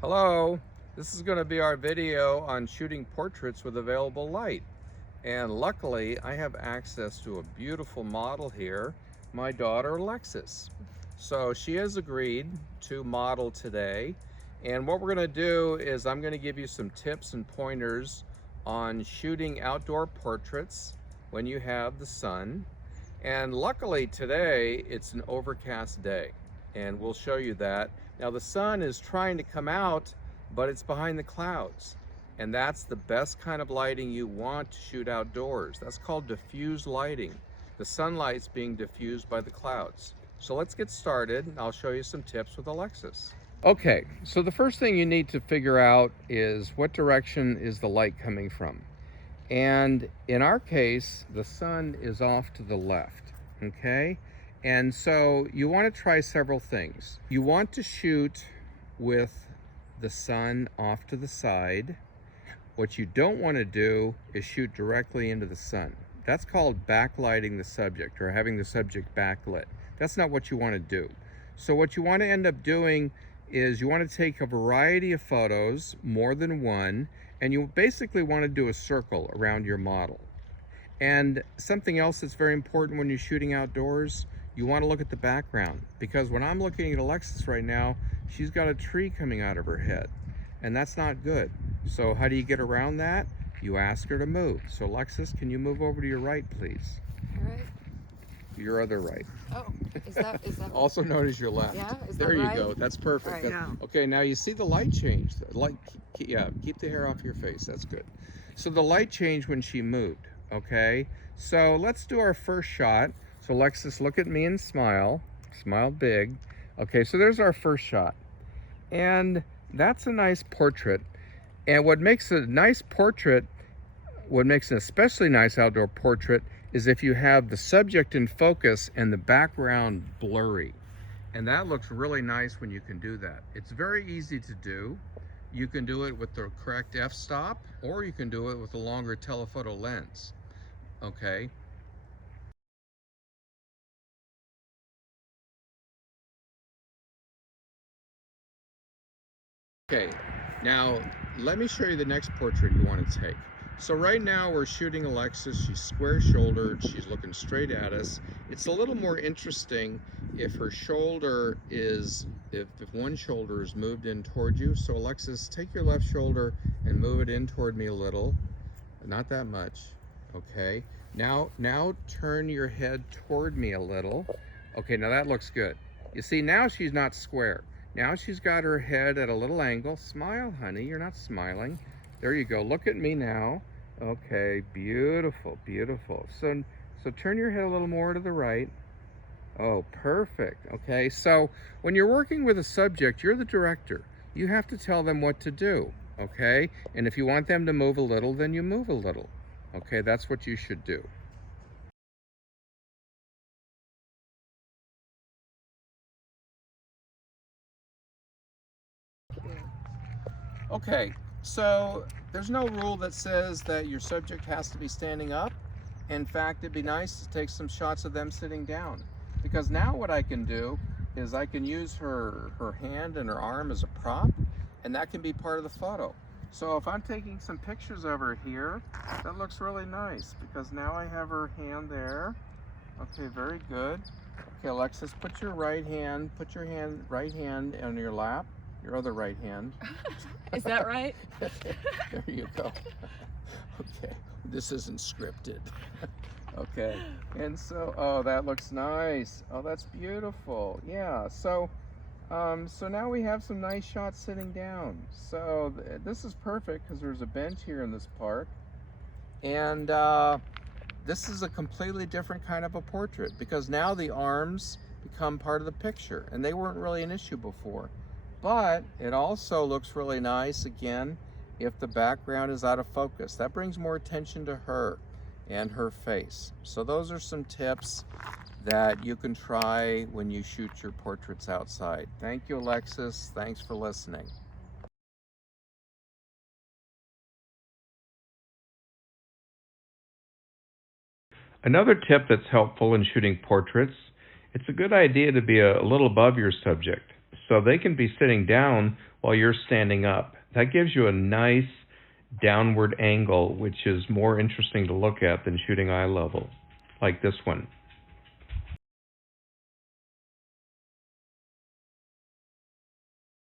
Hello, this is going to be our video on shooting portraits with available light. And luckily, I have access to a beautiful model here, my daughter Alexis. So she has agreed to model today. And what we're going to do is I'm going to give you some tips and pointers on shooting outdoor portraits when you have the sun. And luckily today, it's an overcast day, and we'll show you that. Now the sun is trying to come out, but it's behind the clouds. And that's the best kind of lighting you want to shoot outdoors. That's called diffuse lighting. The sunlight's being diffused by the clouds. So let's get started, and I'll show you some tips with Alexis. Okay, so the first thing you need to figure out is what direction is the light coming from. And in our case, the sun is off to the left, okay? And so you want to try several things. You want to shoot with the sun off to the side. What you don't want to do is shoot directly into the sun. That's called backlighting the subject, or having the subject backlit. That's not what you want to do. So what you want to end up doing is you want to take a variety of photos, more than one, and you basically want to do a circle around your model. And something else that's very important when you're shooting outdoors, you want to look at the background, because when I'm looking at Alexis right now, she's got a tree coming out of her head, and that's not good. So how do you get around that? You ask her to move. So Alexis, can you move over to your right, please? All right. Your other right. Oh, is that Also known as your left. Yeah, is there that you right? go. That's perfect. All right. That- okay, now you see the light change. The light, yeah, keep the hair off your face. That's good. So the light changed when she moved. Okay, so let's do our first shot. So Alexis, look at me and smile. Smile big. Okay, so there's our first shot, and that's a nice portrait. And what makes a nice portrait, what makes an especially nice outdoor portrait, is if you have the subject in focus and the background blurry. And that looks really nice when you can do that. It's very easy to do. You can do it with the correct f-stop, or you can do it with a longer telephoto lens. Okay. Okay, now let me show you the next portrait you want to take. So right now we're shooting Alexis. She's square-shouldered. She's looking straight at us. It's a little more interesting if her shoulder is, if one shoulder is moved in toward you. So Alexis, take your left shoulder and move it in toward me a little. Not that much. Okay. Now turn your head toward me a little. Okay, now that looks good. You see, now she's not square. Now she's got her head at a little angle. Smile, honey. You're not smiling. There you go. Look at me now. Okay, beautiful, beautiful. So turn your head a little more to the right. Oh, perfect. Okay, so when you're working with a subject, you're the director. You have to tell them what to do, okay? And if you want them to move a little, then you move a little. Okay, that's what you should do. Okay, so there's no rule that says that your subject has to be standing up. In fact, it'd be nice to take some shots of them sitting down, because now what I can do is I can use her hand and her arm as a prop, and that can be part of the photo. So if I'm taking some pictures of her here, that looks really nice, because now I have her hand there. Okay, very good. Okay, Alexis, put your right hand on your lap, your other right hand. Is that right? There you go. Okay, this isn't scripted. Okay, and so, oh, that looks nice. Oh, that's beautiful. Yeah, so now we have some nice shots sitting down. So this is perfect because there's a bench here in this park, and this is a completely different kind of a portrait, because now the arms become part of the picture, and they weren't really an issue before. But it also looks really nice, again, if the background is out of focus. That brings more attention to her and her face. So those are some tips that you can try when you shoot your portraits outside. Thank you, Alexis. Thanks for listening. Another tip that's helpful in shooting portraits, it's a good idea to be a little above your subject, so they can be sitting down while you're standing up. That gives you a nice downward angle, which is more interesting to look at than shooting eye level, like this one.